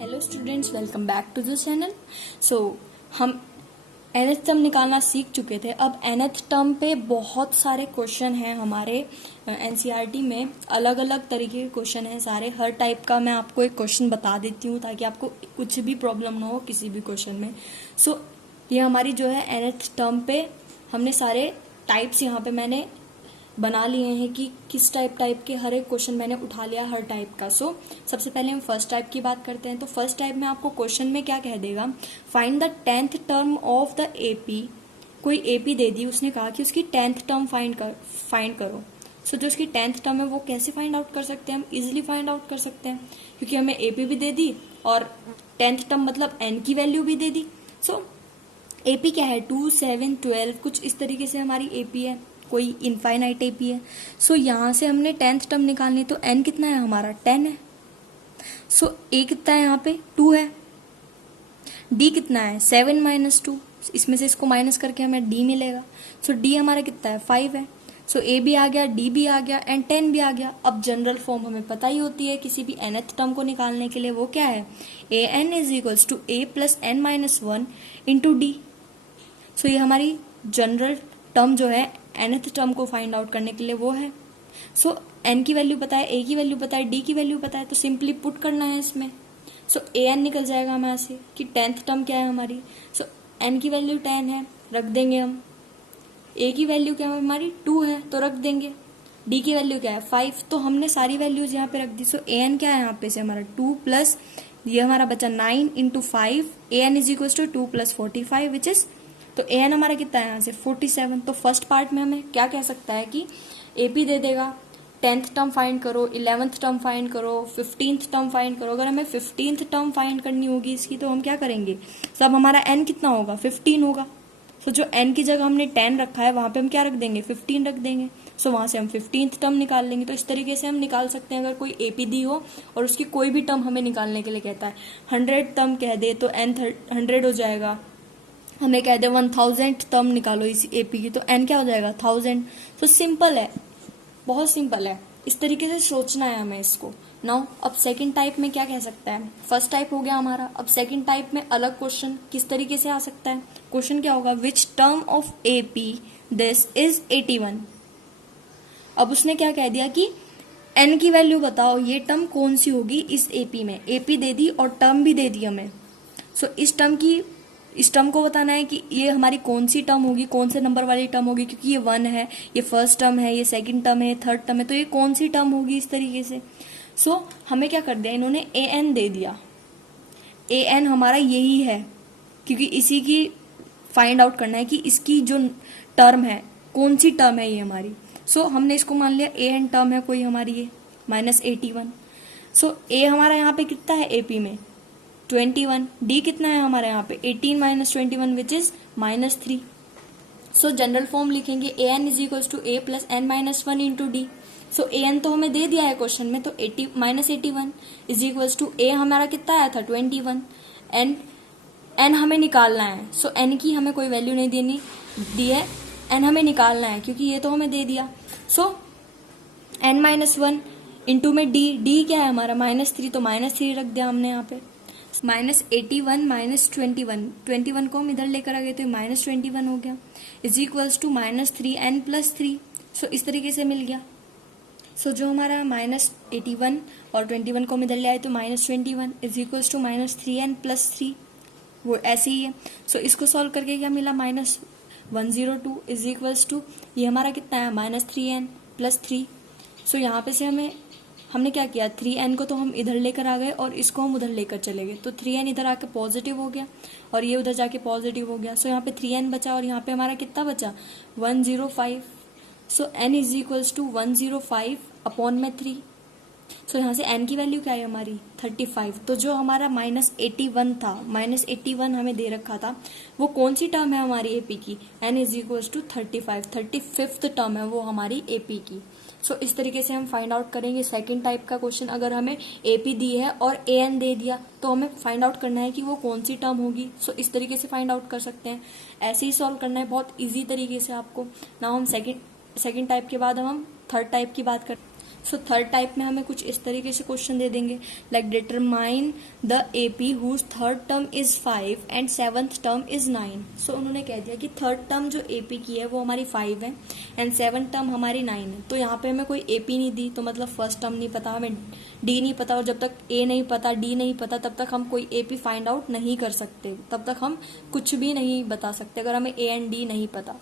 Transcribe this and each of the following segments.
Hello students, welcome back to the channel. हम nth term निकालना सीख चुके थे। अब nth टर्म पे बहुत सारे क्वेश्चन हैं हमारे एनसीईआरटी में। अलग अलग तरीके के क्वेश्चन हैं सारे। हर टाइप का मैं आपको एक क्वेश्चन बता देती हूँ ताकि आपको कुछ भी प्रॉब्लम ना हो किसी भी क्वेश्चन में। ये हमारी जो है nth टर्म पे हमने सारे टाइप्स यहाँ पे मैंने बना लिए हैं कि किस टाइप के हर एक क्वेश्चन मैंने उठा लिया हर टाइप का। सबसे पहले हम फर्स्ट टाइप की बात करते हैं। तो फर्स्ट टाइप में आपको क्वेश्चन में क्या कह देगा, find the 10th term of the AP. कोई एपी दे दी, उसने कहा कि उसकी 10th टर्म फाइंड करो। जो उसकी 10th टर्म है वो कैसे फाइंड आउट कर सकते हैं हम? इजिली फाइंड आउट कर सकते हैं क्योंकि हमें एपी भी दे दी और 10th टर्म मतलब एन की वैल्यू भी दे दी। एपी क्या है, 2, 7, 12 कुछ इस तरीके से हमारी एपी है, कोई इनफाइनाइट एपी है। यहाँ से हमने 10th टर्म निकालनी, तो एन कितना है हमारा 10 है। ए कितना है यहाँ पे 2 है। डी कितना है 7 - 2, इसमें से इसको माइनस करके हमें डी मिलेगा। डी हमारा कितना है 5 है। ए भी आ गया, डी भी आ गया एंड 10 भी आ गया। अब जनरल फॉर्म हमें पता ही होती है किसी भी nth टर्म को निकालने के लिए, वो क्या है, A N is equals to A plus N minus 1 into D. ये हमारी जनरल टर्म जो है nth टर्म को फाइंड आउट करने के लिए वो है। एन की वैल्यू पता है, ए की वैल्यू पता है, डी की वैल्यू पता है, तो सिंपली पुट करना है इसमें। ए एन निकल जाएगा हमारे से कि 10th टर्म क्या है हमारी। एन की वैल्यू 10 है, रख देंगे हम। ए की वैल्यू क्या है हमारी 2 है, तो रख देंगे। डी की वैल्यू क्या है 5, तो हमने सारी वैल्यूज यहाँ पे रख दी। ए एन क्या है यहाँ पे से हमारा 2 प्लस ये हमारा बचा 9 into 5। A N is equal to 2 + 45 which is, तो ए एन हमारा कितना है यहाँ से 47। तो फर्स्ट पार्ट में हमें क्या कह सकता है कि एपी दे देगा, 10th टर्म फाइंड करो, 11th टर्म फाइंड करो, 15th टर्म फाइंड करो। अगर हमें 15th टर्म फाइंड करनी होगी इसकी, तो हम क्या करेंगे, सब हमारा एन कितना होगा 15 होगा। जो एन की जगह हमने 10 रखा है वहां पे हम क्या रख देंगे 15 रख देंगे। वहां से हम 15th टर्म निकाल लेंगे। तो इस तरीके से हम निकाल सकते हैं अगर कोई एपी दी हो और उसकी कोई भी टर्म हमें निकालने के लिए कहता है। 100 टर्म कह दे तो एन 100 हो जाएगा। हमें कह दे 1000th टर्म निकालो इस एपी की, तो एन क्या हो जाएगा 1000। तो सिंपल है, बहुत सिंपल है। इस तरीके से सोचना है हमें इसको। नाउ अब सेकंड टाइप में क्या कह सकता है, फर्स्ट टाइप हो गया हमारा। अब सेकंड टाइप में अलग क्वेश्चन किस तरीके से आ सकता है। क्वेश्चन क्या होगा, which term of AP this is 81। अब उसने क्या कह दिया कि एन की वैल्यू बताओ, ये टर्म कौन सी होगी इस एपी में। एपी दे दी और टर्म भी दे दी हमें। इस टर्म को बताना है कि ये हमारी कौन सी टर्म होगी, कौन से नंबर वाली टर्म होगी, क्योंकि ये 1 है, ये फर्स्ट टर्म है, ये सेकंड टर्म है, ये थर्ड टर्म है, तो ये कौन सी टर्म होगी इस तरीके से। हमें क्या कर दिया इन्होंने, ए एन दे दिया। ए एन हमारा यही है क्योंकि इसी की फाइंड आउट करना है कि इसकी जो टर्म है कौन सी टर्म है ये हमारी। हमने इसको मान लिया ए एन टर्म है कोई हमारी ये -81। ए हमारा यहाँ पे कितना है एपी में 21। डी कितना है हमारे यहाँ पे 18 - 21 विच इज -3। जनरल फॉर्म लिखेंगे A N is equal to A plus N minus 1 into D. A N तो हमें दे दिया है क्वेश्चन में, तो -81 इज इक्वल टू ए हमारा कितना आया था 21। एन हमें निकालना है। एन की हमें कोई वैल्यू नहीं देनी दी है, एन हमें निकालना है क्योंकि ये तो हमें दे दिया। n-1 इंटू में डी क्या है हमारा -3, तो -3 रख दिया हमने यहाँ पे। -81 - 21 को हम इधर लेकर आ गए तो -21 हो गया इज इक्वल्स टू -3n + 3। इस तरीके से मिल गया। जो हमारा -81 और 21 को हम इधर ले आए तो -21 इज इक्वल्स टू -3n + 3, वो ऐसे ही है। इसको सॉल्व करके क्या मिला, -102 इज इक्वल्स टू ये हमारा कितना है -3n + 3। यहाँ पे से हमने क्या किया, 3n को तो हम इधर लेकर आ गए और इसको हम उधर लेकर चले गए, तो 3n इधर आके पॉजिटिव हो गया और ये उधर जाके पॉजिटिव हो गया। यहाँ पे 3n बचा और यहाँ पे हमारा कितना बचा 105। n is equals to 105 upon में 3। यहाँ से n की वैल्यू क्या है हमारी 35। तो जो हमारा -81 था, -81 हमें दे रखा था, वो कौन सी टर्म है हमारी एपी की, n is equals to 35, 35th term है वो हमारी एपी की। इस तरीके से हम फाइंड आउट करेंगे सेकंड टाइप का क्वेश्चन। अगर हमें एपी दी है और ए एन दे दिया तो हमें फाइंड आउट करना है कि वो कौन सी टर्म होगी। इस तरीके से फाइंड आउट कर सकते हैं, ऐसे ही सॉल्व करना है बहुत इजी तरीके से आपको। ना हम सेकंड टाइप के बाद हम थर्ड टाइप की बात करते हैं। सो थर्ड टाइप में हमें कुछ इस तरीके से क्वेश्चन दे देंगे, like determine the AP whose third term is 5 and seventh term is 9। So उन्होंने कह दिया कि थर्ड टर्म जो एपी की है वो हमारी 5 है एंड सेवंथ टर्म हमारी 9 है। तो यहाँ पे हमें कोई एपी नहीं दी, तो मतलब फर्स्ट टर्म नहीं पता, हमें डी नहीं पता, और जब तक ए नहीं पता, डी नहीं पता, तब तक हम कोई एपी फाइंड आउट नहीं कर सकते, तब तक हम कुछ भी नहीं बता सकते अगर हमें ए एंड डी नहीं पता।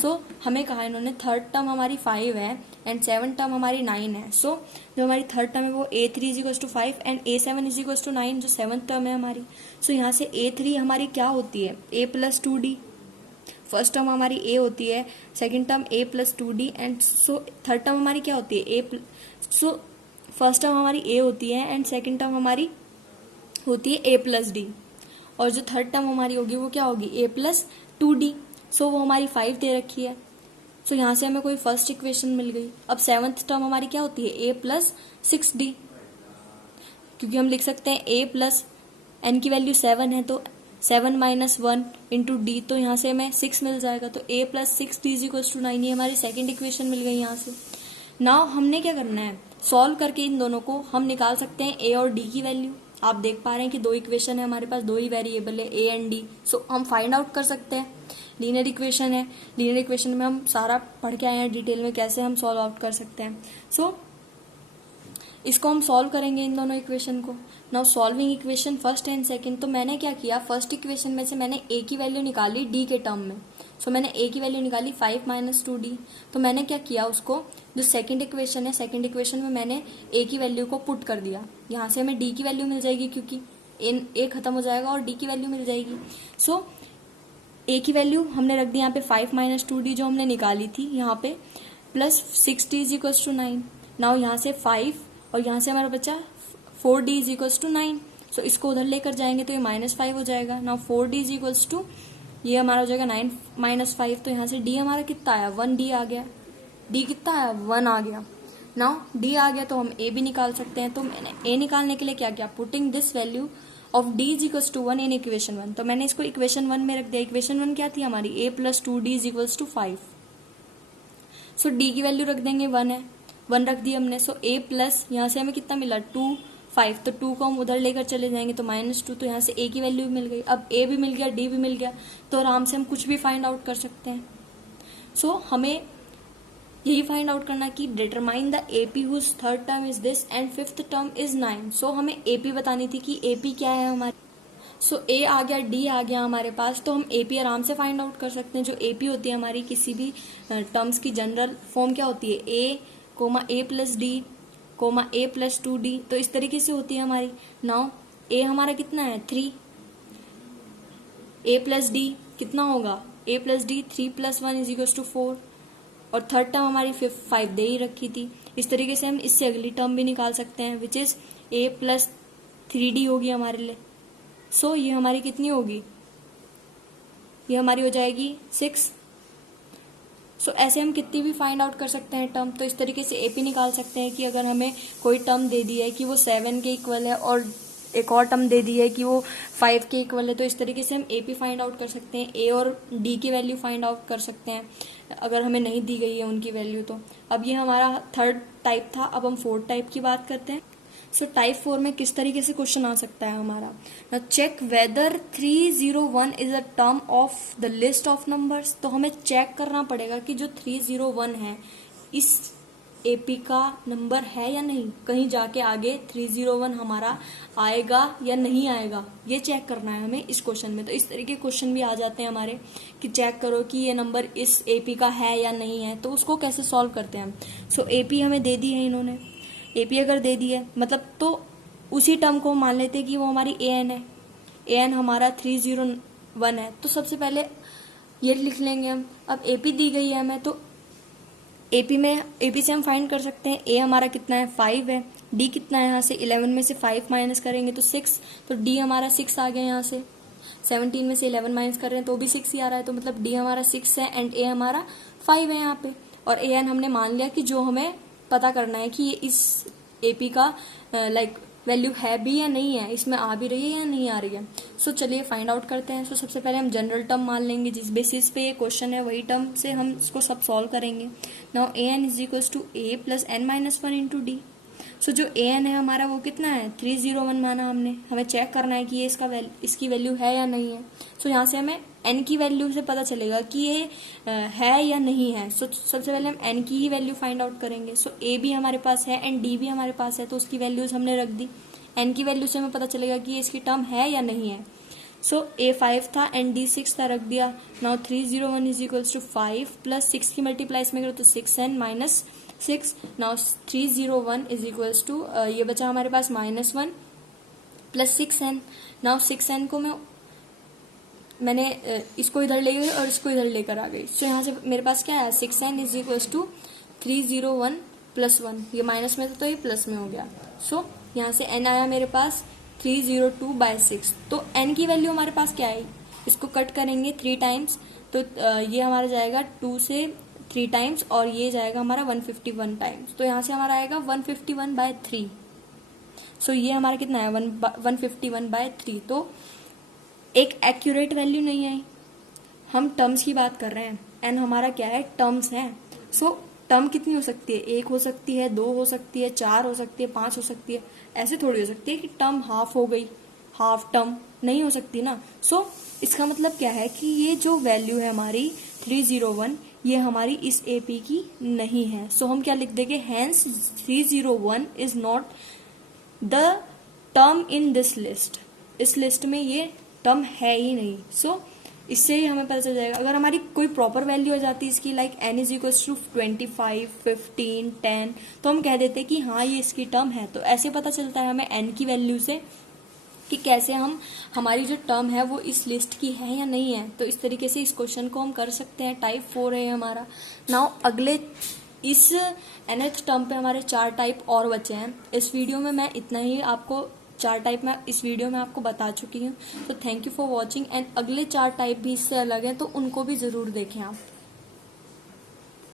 सो हमें कहा इन्होंने थर्ड टर्म हमारी 5 है एंड सेवन टर्म हमारी 9 है। सो जो हमारी थर्ड टर्म है वो A3 is equal to 5 and A7 is equal to 9, जो सेवंथ टर्म है हमारी। सो यहाँ से A3 हमारी क्या होती है, A plus 2D। First term हमारी A होती है, second term A plus 2D and so third term हमारी क्या होती है सो फर्स्ट टर्म हमारी A होती है एंड सेकेंड टर्म हमारी होती है A प्लस D, और जो थर्ड टर्म हमारी होगी वो क्या होगी, A प्लस 2D। सो वो हमारी 5 दे रखी है। सो यहाँ से हमें कोई फर्स्ट इक्वेशन मिल गई। अब सेवंथ टर्म हमारी क्या होती है, A प्लस 6D, क्योंकि हम लिख सकते हैं A प्लस n की वैल्यू 7 है, तो 7 माइनस 1 इंटू डी, तो यहाँ से हमें 6 मिल जाएगा। तो A plus 6D is equal to 9, ये हमारी सेकेंड इक्वेशन मिल गई यहाँ से। नाउ हमने क्या करना है, सॉल्व करके इन दोनों को हम निकाल सकते हैं A और D की वैल्यू। आप देख पा रहे हैं कि दो इक्वेशन है हमारे पास, दो ही वेरिएबल है A एंड D। सो हम फाइंड आउट कर सकते हैं। लीनियर इक्वेशन है, लीनियर इक्वेशन में हम सारा पढ़ के आए हैं डिटेल में कैसे हम सॉल्व आउट कर सकते हैं। सो इसको हम सॉल्व करेंगे इन दोनों इक्वेशन को। Now solving equation first and second, तो मैंने क्या किया, फर्स्ट इक्वेशन में से मैंने A की वैल्यू निकाली D के टर्म में। सो मैंने A की वैल्यू निकाली 5 माइनस 2D। तो मैंने क्या किया, उसको जो सेकंड इक्वेशन है, सेकंड इक्वेशन में मैंने A की वैल्यू को पुट कर दिया। यहाँ से हमें D की वैल्यू मिल जाएगी क्योंकि A खत्म हो जाएगा और D की वैल्यू मिल जाएगी। सो A की वैल्यू हमने रख दी यहाँ पे 5 माइनस 2D जो हमने निकाली थी यहाँ पे, plus 6D is equal to 9। Now यहाँ से 5 और यहाँ से हमारा बचा 4D इज इक्वल टू 9। सो इसको उधर लेकर जाएंगे तो ये -5 हो जाएगा। Now 4D is equal to, ये हमारा हो जाएगा 9 माइनस 5, तो यहाँ से D हमारा कितना आया, 1D आ गया। D कितना आया, 1 आ गया। नाउ D आ गया तो हम A भी निकाल सकते हैं। तो मैंने A निकालने के लिए क्या किया, putting this value of D is equal to 1 in equation 1। तो मैंने इसको इक्वेशन 1 में रख दिया। इक्वेशन 1 क्या थी हमारी, A plus 2D is equal to 5। So D की वैल्यू रख देंगे 1 है, 1 रख दी हमने। सो A प्लस यहाँ से हमें कितना मिला 2, 5, तो 2 को हम उधर लेकर चले जाएंगे तो -2, तो यहाँ से A की वैल्यू भी मिल गई। अब A भी मिल गया, D भी मिल गया, तो आराम से हम कुछ भी फाइंड आउट कर सकते हैं। सो हमें यही फाइंड आउट करना कि determine the AP whose third term is this and fifth term is 9। So हमें AP बतानी थी कि AP क्या है हमारी। सो A आ गया, D आ गया हमारे पास, तो हम AP आराम से फाइंड आउट कर सकते हैं। जो AP होती है हमारी किसी भी टर्म्स की जनरल फॉर्म क्या होती है, A plus D A plus 2D, तो इस तरीके से होती है हमारी। नाउ A हमारा कितना है 3, A प्लस D कितना होगा, A plus D 3 plus 1 is equal to 4, और थर्ड टर्म हमारी 5 दे ही रखी थी। इस तरीके से हम इससे अगली टर्म भी निकाल सकते हैं which is A plus 3D होगी हमारे लिए। सो ये हमारी कितनी होगी, ये हमारी हो जाएगी 6। सो ऐसे हम कितनी भी फाइंड आउट कर सकते हैं टर्म। तो इस तरीके से AP निकाल सकते हैं कि अगर हमें कोई टर्म दे दी है कि वो 7 के इक्वल है और एक और टर्म दे दी है कि वो 5 के इक्वल है, तो इस तरीके से हम AP फाइंड आउट कर सकते हैं, A और D की वैल्यू फाइंड आउट कर सकते हैं अगर हमें नहीं दी गई है उनकी वैल्यू। तो अब ये हमारा थर्ड टाइप था। अब हम फोर्थ टाइप की बात करते हैं। सो टाइप 4 में किस तरीके से क्वेश्चन आ सकता है हमारा, check whether 301 is a term of the list of numbers. तो हमें चेक करना पड़ेगा कि जो 301 है इस AP का नंबर है या नहीं, कहीं जाके आगे 301 हमारा आएगा या नहीं आएगा, ये चेक करना है हमें इस क्वेश्चन में। तो इस तरीके क्वेश्चन भी आ जाते हैं हमारे कि चेक करो कि ये नंबर इस AP का है या नहीं है, तो उसको कैसे सॉल्व करते हैं हम। सो AP हमें दे दी है इन्होंने, AP अगर दे दी है मतलब तो उसी टर्म को मान लेते हैं कि वो हमारी AN है, AN हमारा 301 है। तो सबसे पहले ये लिख लेंगे हम। अब AP दी गई है हमें, तो AP से हम फाइंड कर सकते हैं A हमारा कितना है 5 है, D कितना है, यहाँ से 11 में से 5 माइनस करेंगे तो 6, तो D हमारा 6 आ गया। यहाँ से 17 में से 11 माइनस कर रहे हैं तो भी 6 ही आ रहा है, तो मतलब D हमारा 6 है एंड A हमारा 5 है यहाँ पे। और AN हमने मान लिया कि जो हमें पता करना है कि ये इस AP का लाइक वैल्यू है भी या नहीं है, इसमें आ भी रही है या नहीं आ रही है। सो चलिए फाइंड आउट करते हैं। सो सबसे पहले हम जनरल टर्म मान लेंगे, जिस बेसिस पे ये क्वेश्चन है वही टर्म से हम इसको सब सॉल्व करेंगे। Now A N is equal to A plus N minus one into D. So जो ए एन है हमारा वो कितना है, 301 माना हमने। हमें चेक करना है कि ये इसकी वैल्यू है या नहीं है। सो यहाँ से हमें एन की वैल्यू से पता चलेगा कि ये है या नहीं है। सो सबसे पहले हम एन की ही वैल्यू फाइंड आउट करेंगे। सो ए भी हमारे पास है एंड डी भी हमारे पास है, तो उसकी वैल्यूज हमने रख दी। एन की वैल्यू से हमें पता चलेगा कि ये इसकी टर्म है या नहीं है। सो ए 5 था एंड डी 6 था, रख दिया। Now 301 is equals to 5 plus 6 की मल्टीप्लाई इसमें करो तो 6n minus 6। Now 301 is equals to ये बचा हमारे पास -1 प्लस 6n। नाउ 6n को मैंने इसको इधर ले गई और इसको इधर लेकर आ गई। सो यहाँ से मेरे पास क्या है, 6n is equals to 301 plus 1। ये माइनस में था तो ये प्लस में हो गया। सो यहाँ से n आया मेरे पास 302/6। तो n की वैल्यू हमारे पास क्या है, इसको कट करेंगे 3 टाइम्स तो ये हमारा जाएगा 2 से 3 टाइम्स और ये जाएगा हमारा 151 टाइम्स। तो यहाँ से हमारा आएगा 151/3। सो ये हमारा कितना है 151/3। तो एक एक्यूरेट वैल्यू नहीं आई। हम टर्म्स की बात कर रहे हैं, एन हमारा क्या है, टर्म्स है। सो टर्म कितनी हो सकती है, 1 हो सकती है, 2 हो सकती है, 4 हो सकती है, 5 हो सकती है। ऐसे थोड़ी हो सकती है कि टर्म हाफ हो गई, हाफ टर्म नहीं हो सकती ना। सो इसका मतलब क्या है कि ये जो वैल्यू है हमारी 301 ये हमारी इस एपी की नहीं है। सो हम क्या लिख देंगे, hence 301 is not the term in this list. इस लिस्ट में ये टर्म है ही नहीं। सो इससे ही हमें पता चल जाएगा। अगर हमारी कोई प्रॉपर वैल्यू आ जाती है इसकी, like n is equal to 25, 15, 10, तो हम कह देते कि हाँ ये इसकी टर्म है। तो ऐसे पता चलता है हमें n की वैल्यू से कि कैसे हमारी जो टर्म है वो इस लिस्ट की है या नहीं है। तो इस तरीके से इस क्वेश्चन को हम कर सकते हैं। टाइप 4 है हमारा। नाउ अगले इस nth टर्म पे हमारे 4 टाइप और बचे हैं। इस वीडियो में मैं इतना ही आपको 4 टाइप में इस वीडियो में आपको बता चुकी हूँ। तो thank you for watching. And अगले 4 टाइप भी इससे अलग हैं तो उनको भी जरूर देखें आप।